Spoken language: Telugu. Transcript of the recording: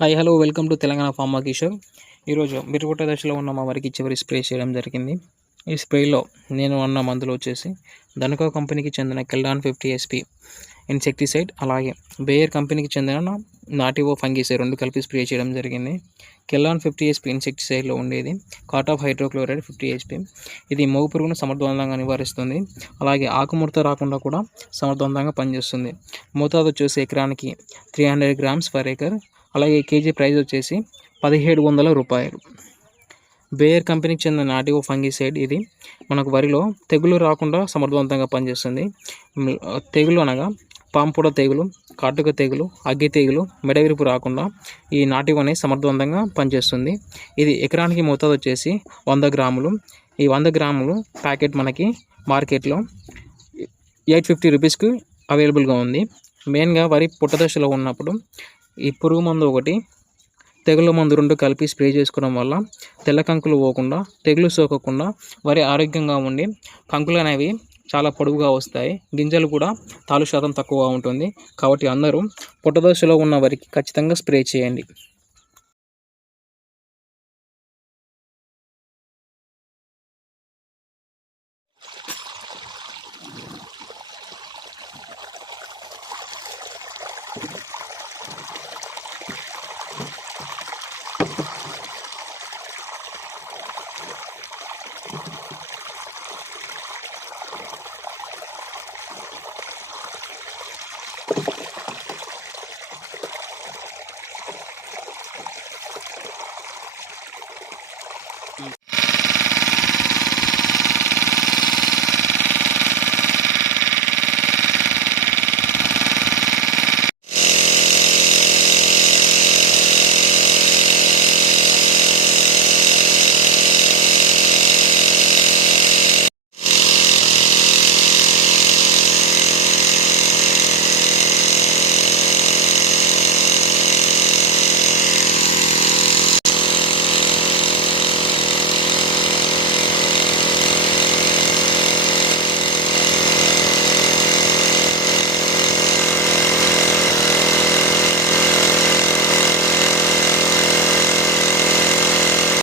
Hi hello welcome to Telangana pharma Kishore. ఈరోజు బిరుగుట్ట దశలో ఉన్న మా వరికి చివరి స్ప్రే చేయడం జరిగింది. ఈ స్ప్రేలో నేను అన్న మందులు వచ్చేసి ధనుకా కంపెనీకి చెందిన కెల్డాన్ 50 SP ఇన్సెక్టిసైడ్, అలాగే బేయర్ కంపెనీకి చెందిన నాటివో ఫంగిసైడ్ రెండు కలిపి స్ప్రే చేయడం జరిగింది. కెల్డాన్ 50 SP ఇన్సెక్టిసైడ్లో ఉండేది కాటాఫ్ హైడ్రోక్లోరైడ్ 50 SP. ఇది మోగు పురుగును సమర్థవంతంగా నివారిస్తుంది, అలాగే ఆకుముడత రాకుండా కూడా సమర్థవంతంగా పనిచేస్తుంది. మోతాదు వచ్చేసి ఎకరానికి 300 grams per acre, అలాగే కేజీ ప్రైస్ వచ్చేసి 1700 రూపాయలు. బేయర్ కంపెనీకి చెందిన నాటివో ఫంగిసైడ్, ఇది మనకు వరిలో తెగులు రాకుండా సమర్థవంతంగా పనిచేస్తుంది. తెగులు అనగా పాంపుడ తెగులు, కాటుక తెగులు, అగ్గి తెగులు, మెడవిరుపు రాకుండా ఈ నాటివో అనేది సమర్థవంతంగా పనిచేస్తుంది. ఇది ఎకరానికి మోతాదు వచ్చేసి 100 గ్రాములు. ఈ 100 గ్రాములు ప్యాకెట్ మనకి మార్కెట్లో 850 రూపీస్కి అవైలబుల్గా ఉంది. మెయిన్గా వరి పుట్టదశలో ఉన్నప్పుడు ఈ పురుగు మందు ఒకటి, తెగుళ్ళ మందు రెండు కలిపి స్ప్రే చేసుకోవడం వల్ల తెల్ల కంకులు పోకుండా, తెగులు సోకకుండా వరి ఆరోగ్యంగా ఉండి కంకులు అనేవి చాలా పొడవుగా వస్తాయి. గింజలు కూడా తాలు శాతం తక్కువగా ఉంటుంది. కాబట్టి అందరూ పుట్టదశలో ఉన్న వరికి ఖచ్చితంగా స్ప్రే చేయండి.